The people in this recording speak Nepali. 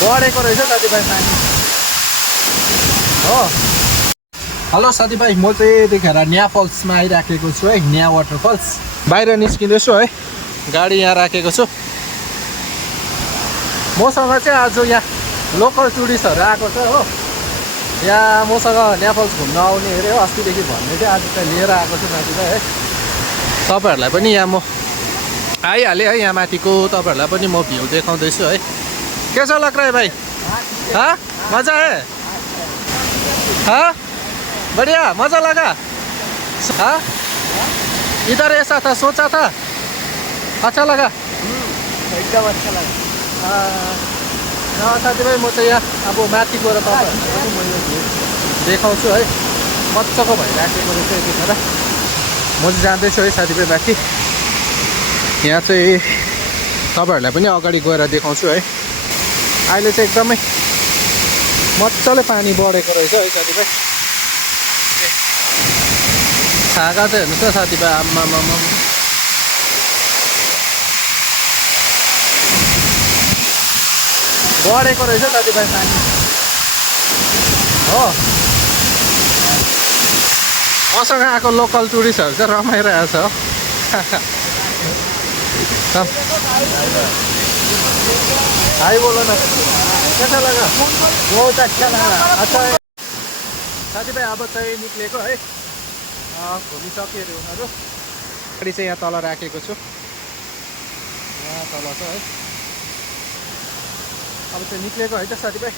बढेको रहेछ साथीभाइ पानी हो। हेलो साथीभाइ, म चाहिँ यतिखेर न्या फल्समा आइराखेको छु है, न्या वाटरफल्स। बाहिर निस्किँदैछु है, गाडी यहाँ राखेको छु। मसँग चाहिँ आज यहाँ लोकल टुरिस्टहरू आएको छ हो। यहाँ मसँग न्या फल्स घुम्न आउने अरे हो, अस्तिदेखि भन्ने चाहिँ आज चाहिँ लिएर आएको छु साथीभाइ है। तपाईँहरूलाई पनि यहाँ म आइहालेँ है, यहाँ माथिको तपाईँहरूलाई पनि म भ्यू देखाउँदैछु है। कैसा लग रहा है भाई? हाँ, मजा है? हाँ, बढ़िया, मजा लगा? हाँ, इधर ऐसा था, सोचा था, अच्छा लगा? एकदम अच्छा लगा। साथीभाइ म चाहिँ यहाँ अब माथि गएर तपाईँहरूलाई पनि म यो भ्यू देखाउँछु है। मजाको भइराखेको रहेछ यतिखेर। म चाहिँ जाँदैछु है साथीभाइ माथि। यहाँ चाहिँ तपाईँहरूलाई पनि अगाडि गएर देखाउँछु है। अहिले चाहिँ एकदमै मजाले पानी बढेको रहेछ है साथीभाइ। छागा चाहिँ हेर्नुहोस् न साथीभाइ, आम्मामामा बढेको रहेछ साथीभाइ पानी हो। मसँग आएको लोकल टुरिस्टहरू चाहिँ रमाइरहेछ हो। हाई बोलो न, कैसा लगा? बहुत अच्छा लगा। अच्छा साथीभाइ अब चाहिँ निक्लेको है, घुमिसक्यो अरे उनीहरू। गाडी चाहिँ यहाँ तल राखेको छु, यहाँ तल छ है। अब चाहिँ निक्लेको है त साथीभाइ।